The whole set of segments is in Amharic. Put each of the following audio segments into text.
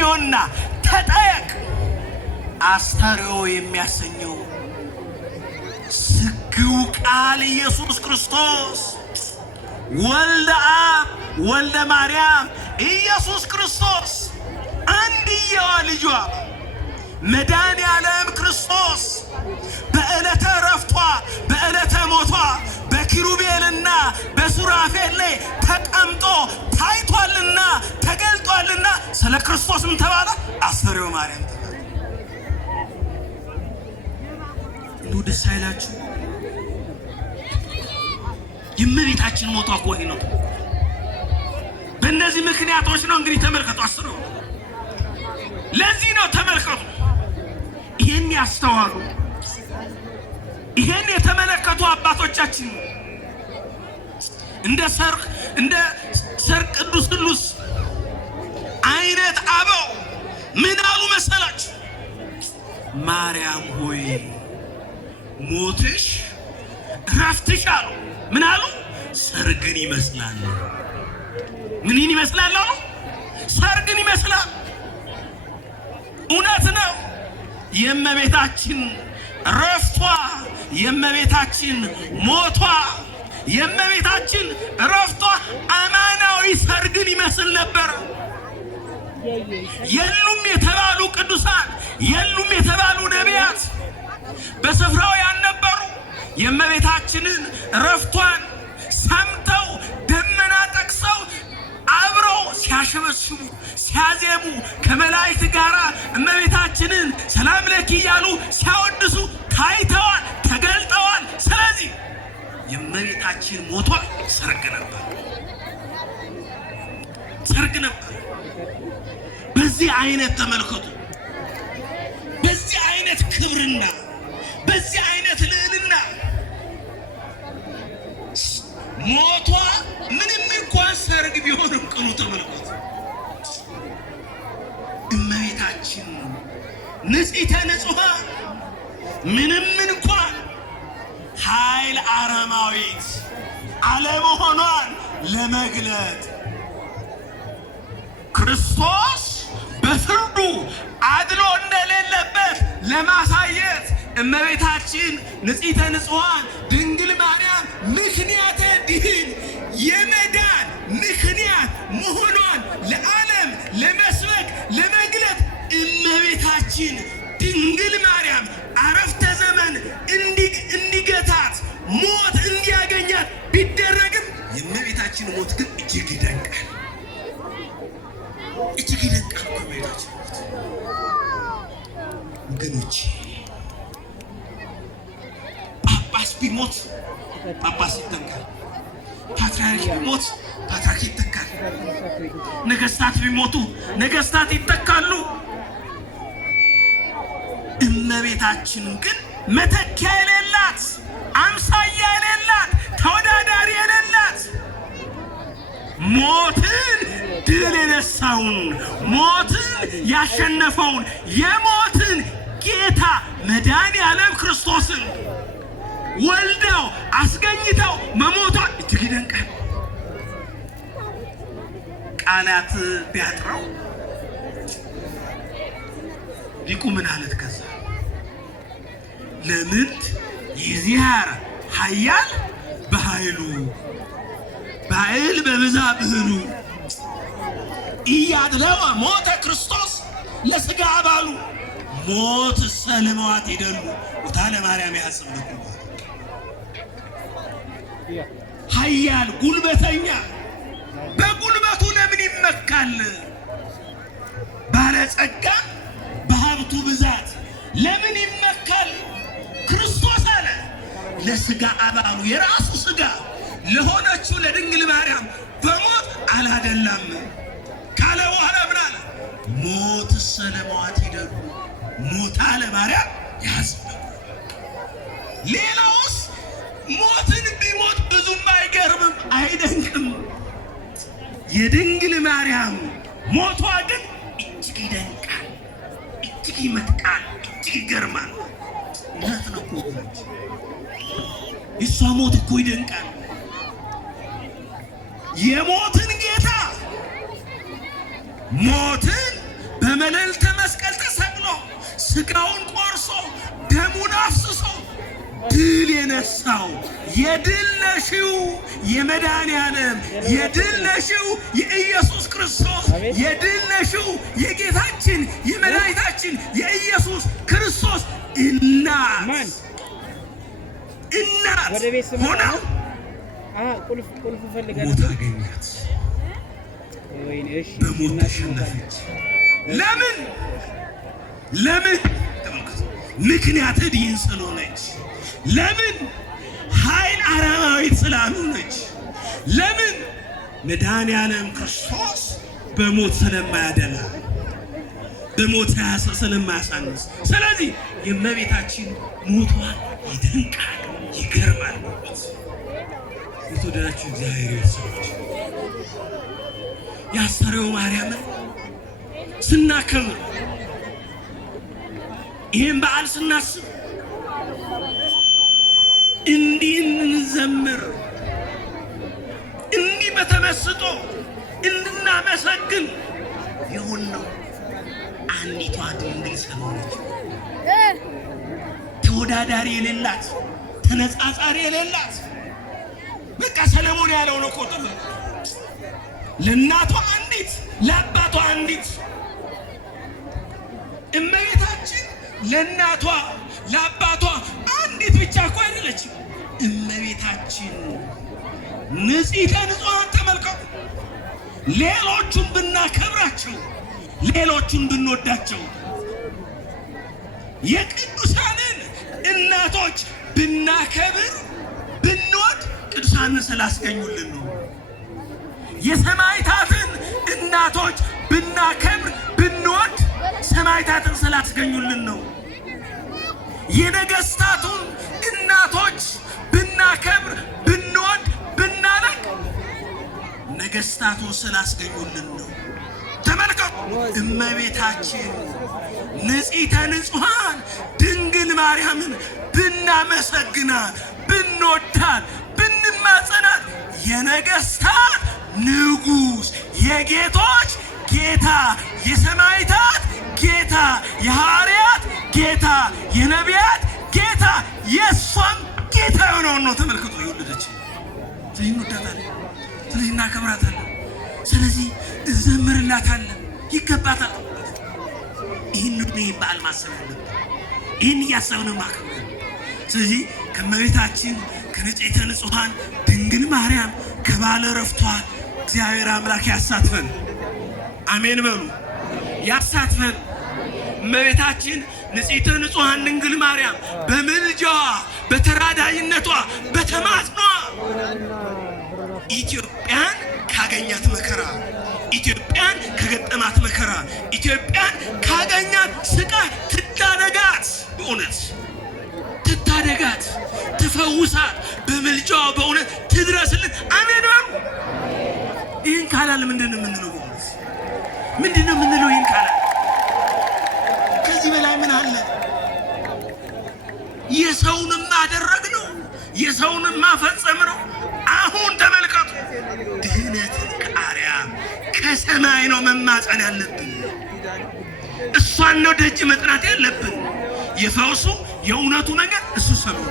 አስተንዮና ተጠየቅ አስተርዮ የሚያሰኘው ስግው ቃል ኢየሱስ ክርስቶስ ወልደ አብ ወልደ ማርያም ኢየሱስ ክርስቶስ አንድየዋ ልጇ መድኃኔ ዓለም ክርስቶስ በዕለተ ዕረፍቷ በዕለተ ሞቷ በኪሩቤልና በሱራፌል ላይ ተቀምጦ ታይቷልና ተገልጧልና ስለ ክርስቶስ ምን ተባለ? አስተርዮ ማርያም ተባለ። እንደው ደስ አይላችሁ? የእመቤታችን ሞቷ እኮ ይሄ ነው። በእነዚህ ምክንያቶች ነው እንግዲህ ተመልከቱ። አስተርዮ ለዚህ ነው ተመልከቱ። ይሄን ያስተዋሉ ይሄን የተመለከቱ አባቶቻችን እንደ ሰርቅ ቅዱስ ስሉስ አይነት አበው ምን አሉ መሰላችሁ? ማርያም ሆይ ሞትሽ ረፍትሽ አሉ። ምን አሉ? ሰርግን ይመስላል። ምንን ይመስላል አሉ? ሰርግን ይመስላል። እውነት ነው። የእመቤታችን ረፍቷ የእመቤታችን ሞቷ የእመቤታችን ረፍቷ አማናዊ ሰርግን ይመስል ነበር። የሉም የተባሉ ቅዱሳን የሉም የተባሉ ነቢያት በስፍራው ያልነበሩ የእመቤታችንን ረፍቷን ሰምተው ደመና ጠቅሰው አብረው ሲያሸበሽቡ ሲያዜሙ ከመላእክት ጋር እመቤታችንን ሰላም ለኪ እያሉ ሲያወድሱ ታይተዋል፣ ተገልጠዋል። ስለዚህ የእመቤታችን ሞቷ ሰርግ ነበር፣ ሰርግ ነበር። በዚህ አይነት ተመልከቱ፣ በዚህ አይነት ክብርና በዚህ አይነት ልዕልና ሞቷ ምንም እንኳን ሰርግ ቢሆንም ቅሉ ተመልከቱ። እመቤታችን ንጽሕተ ንጹሐን ምንም እንኳን ኃይል አረማዊት አለመሆኗን ለመግለጥ ክርስቶስ በፍርዱ አድሎ እንደሌለበት ለማሳየት እመቤታችን ንጽሕተ ንጹሐን ድንግል ማርያም ምክንያተ ድኅን የመዳን ምክንያት መሆኗን ለዓለም ለመስበክ ለመግለጥ እመቤታችን ድንግል ማርያም አረፍተ ዘመን እንዲገታት ሞት እንዲያገኛት ቢደረግም የእመቤታችን ሞት ግን እጅግ ይደንቃል፣ እጅግ ይደንቃል። እመቤታችን ሞት ወገኖቼ፣ ጳጳስ ቢሞት ጳጳስ ይተካል፣ ፓትርያርክ ቢሞት ፓትርያርክ ይተካል፣ ነገስታት ቢሞቱ ነገስታት ይተካሉ። እመቤታችን ግን መተኪያ የሌላት አምሳያ የሌላት ተወዳዳሪ የሌላት ሞትን ድል የነሳውን ሞትን ያሸነፈውን የሞትን ጌታ መድኃኔ ዓለም ክርስቶስን ወልደው አስገኝተው መሞቷ እጅግ ይደንቃል። ቃላት ቢያጥረው ሊቁ ምን አለት? ከዛ ለምንት ይዚሃር ኃያል በኃይሉ በኃይል በብዛ ብህሉ እያድለወ ሞተ ክርስቶስ ለሥጋ አባሉ ሞት ሰለመዋት ይደሉ ወታ ለማርያም ያጽምልኩ ኃያል ጉልበተኛ በጉልበቱ ለምን ይመካል? ባለጸጋ በሀብቱ ብዛት ለምን ይመካል? ክርስቶስ አለ ለሥጋ አባሉ የራሱ ሥጋ ለሆነችው ለድንግል ማርያም በሞት አላደላም ካለ በኋላ ምን አለ? ሞት ሰለመዋት ይደሉ ሞታ ለማርያም ያጽምልኩ። ሌላውስ ሞትን ቢሞት ብዙም አይገርምም አይደንቅም። የድንግል ማርያም ሞቷ ግን እጅግ ይደንቃል፣ እጅግ ይመጥቃል፣ እጅግ ይገርማል። እውነት ነው እኮ የእሷ ሞት እኮ ይደንቃል። የሞትን ጌታ ሞትን በመልዕልተ መስቀል ተሰቅሎ ስጋውን ቆርሶ ደሙን አፍስሶ ድል የነሳው የድል ነሺው የመድኃኔዓለም የድል ነሺው የኢየሱስ ክርስቶስ የድል ነሺው የጌታችን የመድኃኒታችን የኢየሱስ ክርስቶስ እናት ሆና ቁልፍ ፈልጋለሁ ሞት አገኛት። በሞት ተሸነፈች። ለምን ምክንያት ድን ስለሆነች፣ ለምን ኃይል አራማዊት ስላልሆነች፣ ለምን መድኃኔዓለም ክርስቶስ በሞት ስለማያደላ በሞት ስለማያሳንስ። ስለዚህ የእመቤታችን ሞቷ ይደንቃል፣ ይገርማል። የተወደዳችሁ እግዚአብሔር ቤተሰቦች የአስተርእዮ ማርያምን ስናከብር ይህን በዓል ስናስብ እንዲህ እንዘምር፣ እንዲህ በተመስጦ እንድናመሰግን የሆነው አንዲቷ ድንግል ስለሆነች ተወዳዳሪ የሌላት ተነጻጻሪ የሌላት በቃ ሰለሞን ያለው ነው እኮ ለእናቷ አንዲት ለአባቷ አንዲት እመቤታችን ለእናቷ ለአባቷ አንዲት ብቻ እኮ አይደለችም። እመቤታችን ንጽሕተ ንጹሐን ተመልከቱ። ሌሎቹን ብናከብራቸው ሌሎቹን ብንወዳቸው የቅዱሳንን እናቶች ብናከብር ብንወድ ቅዱሳንን ስላስገኙልን ነው። የሰማዕታትን እናቶች ብናከብር ብንወድ ሰማዕታትን ስላስገኙልን ነው። የነገስታቱን እናቶች ብናከብር ብንወድ ብናለቅ ነገስታቱን ስላስገኙልን ነው። ተመልከቱ፣ እመቤታችን ንጽሕተ ንጹሐን ድንግል ማርያምን ብናመሰግናት ብንወዳት ብንማጸናት የነገስታት ንጉሥ የጌቶች ጌታ የሰማዕታት ጌታ የሐዋርያት ጌታ የነቢያት ጌታ የእሷም ጌታ የሆነውን ነው። ተመልክቶ የወለደች ስለዚህ እንወዳታለን፣ ስለዚህ እናከብራታለን፣ ስለዚህ እንዘምርላታለን፣ ይገባታል። ይህን በዓል ማሰብ ያለብን ይህን እያሰብን ማክበር። ስለዚህ ከእመቤታችን ከንጽሕተ ንጹሐን ድንግል ማርያም ከባለ ዕረፍቷ እግዚአብሔር አምላክ ያሳትፈን። አሜን በሉ። ያሳትፈን። እመቤታችን ንጽሕተ ንጹሐን ድንግል ማርያም በምልጃዋ በተራዳይነቷ በተማጽኗ ኢትዮጵያን ካገኛት መከራ፣ ኢትዮጵያን ከገጠማት መከራ፣ ኢትዮጵያን ካገኛት ስቃይ ትታደጋት፣ በእውነት ትታደጋት፣ ትፈውሳት፣ በምልጃዋ በእውነት ትድረስልን። አሜን በሉ። ይህን ካላል ምንድን ነው የምንለው? ምንድን ነው የምንለው? ይህን ካላል ከዚህ በላይ ምን አለ? የሰውንም ማደረግ ነው፣ የሰውንም ማፈጸም ነው። አሁን ተመልከቱ፣ ድህነትን ከአርያም ከሰማይ ነው መማጸን ያለብን። እሷን ነው ደጅ መጥናት ያለብን። የፈውሱ የእውነቱ ነገር እሱ ሰምቶ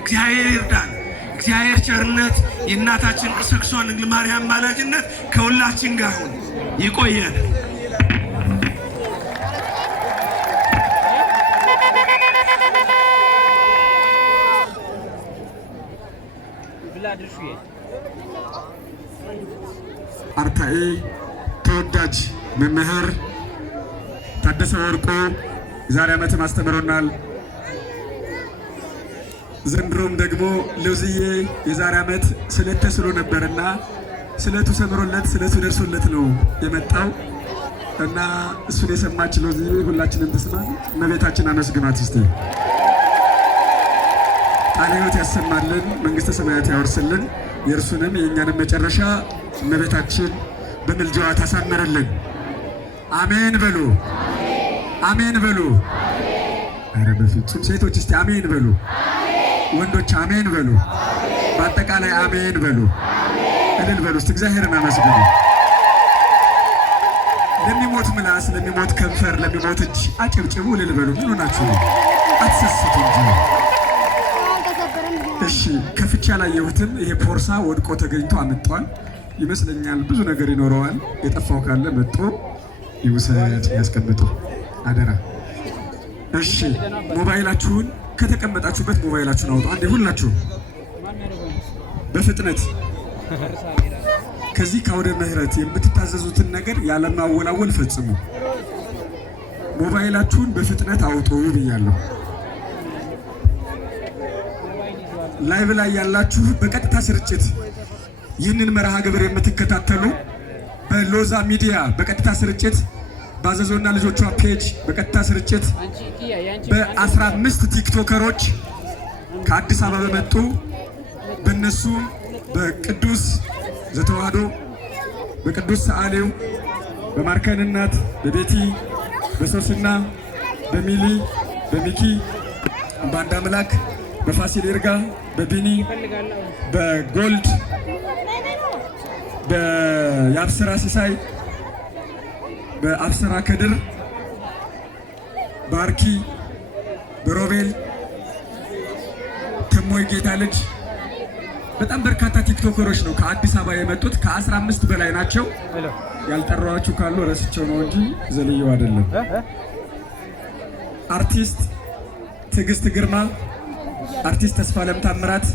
እግዚአብሔር ይርዳን። እግዚአብሔር ቸርነት የእናታችን ቅድስት ድንግል ማርያም ማላጅነት ከሁላችን ጋር ሁን። ይቆየን። አርታኢ ተወዳጅ መምህር ታደሰ ወርቁ ዛሬ ዓመትም አስተምሮናል። ዘንድሮም ደግሞ ለውዝዬ የዛሬ ዓመት ስለት ተስሎ ነበርና ስለቱ ሰምሮለት ስለቱ ደርሶለት ነው የመጣው እና እሱን የሰማች ለውዝዬ ሁላችንም ተስማ እመቤታችን አመስግኗት እስቲ። ቃለ ሕይወት ያሰማልን፣ መንግሥተ ሰማያት ያወርስልን። የእርሱንም የእኛንም መጨረሻ እመቤታችን በምልጃዋ ታሳምርልን። አሜን በሉ፣ አሜን በሉ። ኧረ በፍጹም ሴቶች እስቲ አሜን በሉ፣ ወንዶች አሜን በሉ፣ በአጠቃላይ አሜን በሉ፣ እልል በሉ። እስቲ እግዚአብሔርን አመስግኑ። ለሚሞት ምላስ ምላስ፣ ለሚሞት ከንፈር፣ ለሚሞት እጅ አጨብጭቡ እልል በሉ። ምን ሆናችሁ ነው? አትሰስቱ እንጂ። እሺ ከፍቻ ያላየሁትን ይሄ ፖርሳ ወድቆ ተገኝቶ አመጣዋል ይመስለኛል። ብዙ ነገር ይኖረዋል። የጠፋው ካለ መጥቶ ይውሰድ፣ ያስቀምጡ አደራ። እሺ ሞባይላችሁን ከተቀመጣችሁበት ሞባይላችሁን አውጡ። አንዴ ሁላችሁ በፍጥነት ከዚህ ከአውደ ምሕረት የምትታዘዙትን ነገር ያለማወላወል ፈጽሙ። ሞባይላችሁን በፍጥነት አውጡ ብያለሁ። ላይቭ ላይ ያላችሁ በቀጥታ ስርጭት ይህንን መርሃ ግብር የምትከታተሉ በሎዛ ሚዲያ በቀጥታ ስርጭት፣ ባዘዞና ልጆቿ ፔጅ በቀጥታ ስርጭት፣ በ15 ቲክቶከሮች ከአዲስ አበባ በመጡ በነሱ በቅዱስ ዘተዋህዶ፣ በቅዱስ ሰዓሌው፣ በማርከን እናት፣ በቤቲ፣ በሶስና፣ በሚሊ፣ በሚኪ፣ በአንድ አምላክ፣ በፋሲል ይርጋ፣ በቢኒ፣ በጎልድ፣ በአብስራ ሲሳይ፣ በአብስራ ከድር፣ በአርኪ፣ በሮቤል ተሞይ ጌታ ልጅ በጣም በርካታ ቲክቶከሮች ነው ከአዲስ አበባ የመጡት። ከ15 በላይ ናቸው። ያልጠራዋችሁ ካሉ ረስቸው ነው እንጂ ዘልየው አይደለም። አርቲስት ትዕግስት ግርማ፣ አርቲስት ተስፋለም ታምራት፣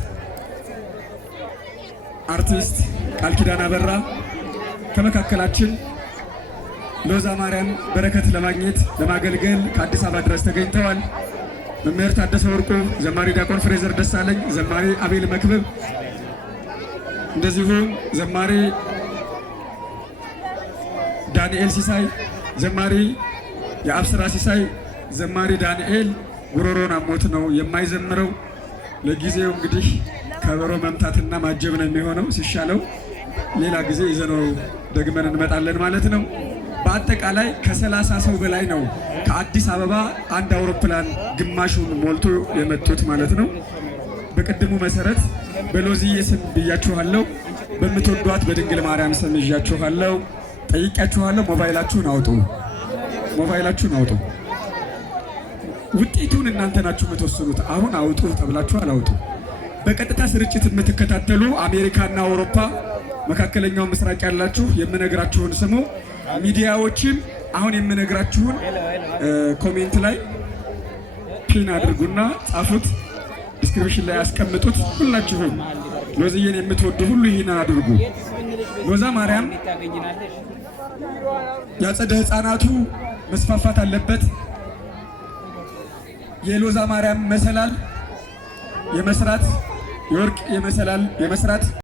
አርቲስት ቃል ኪዳን አበራ ከመካከላችን ሎዛ ማርያም በረከት ለማግኘት ለማገልገል ከአዲስ አበባ ድረስ ተገኝተዋል። መምህር ታደሰ ወርቁ፣ ዘማሪ ዲያቆን ፍሬዘር ደሳለኝ፣ ዘማሪ አቤል መክብብ፣ እንደዚሁም ዘማሪ ዳንኤል ሲሳይ፣ ዘማሪ የአብስራ ሲሳይ፣ ዘማሪ ዳንኤል ጉሮሮን አሞት ነው የማይዘምረው። ለጊዜው እንግዲህ ከበሮ መምታትና ማጀብ ነው የሚሆነው። ሲሻለው ሌላ ጊዜ ይዘነው ደግመን እንመጣለን ማለት ነው። በአጠቃላይ ከ30 ሰው በላይ ነው ከአዲስ አበባ አንድ አውሮፕላን ግማሹን ሞልቶ የመጡት ማለት ነው። በቅድሙ መሰረት በሎዝዬ ስም ብያችኋለሁ። በምትወዷት በድንግል ማርያም ስም ይዣችኋለሁ። ጠይቂያችኋለሁ። ሞባይላችሁን አውጡ፣ ሞባይላችሁን አውጡ። ውጤቱን እናንተ ናችሁ የምትወስኑት። አሁን አውጡ ተብላችኋል፣ አውጡ። በቀጥታ ስርጭት የምትከታተሉ አሜሪካና አውሮፓ፣ መካከለኛው ምስራቅ ያላችሁ የምነግራችሁን ስሙ። ሚዲያዎችን አሁን የምነግራችሁን ኮሜንት ላይ ፒን አድርጉና ጻፉት፣ ዲስክሪፕሽን ላይ ያስቀምጡት። ሁላችሁም ሎዝዬን የምትወዱ ሁሉ ይህንን አድርጉ። ሎዛ ማርያም ያጸደ ሕፃናቱ መስፋፋት አለበት። የሎዛ ማርያም መሰላል የመስራት የወርቅ የመሰላል የመስራት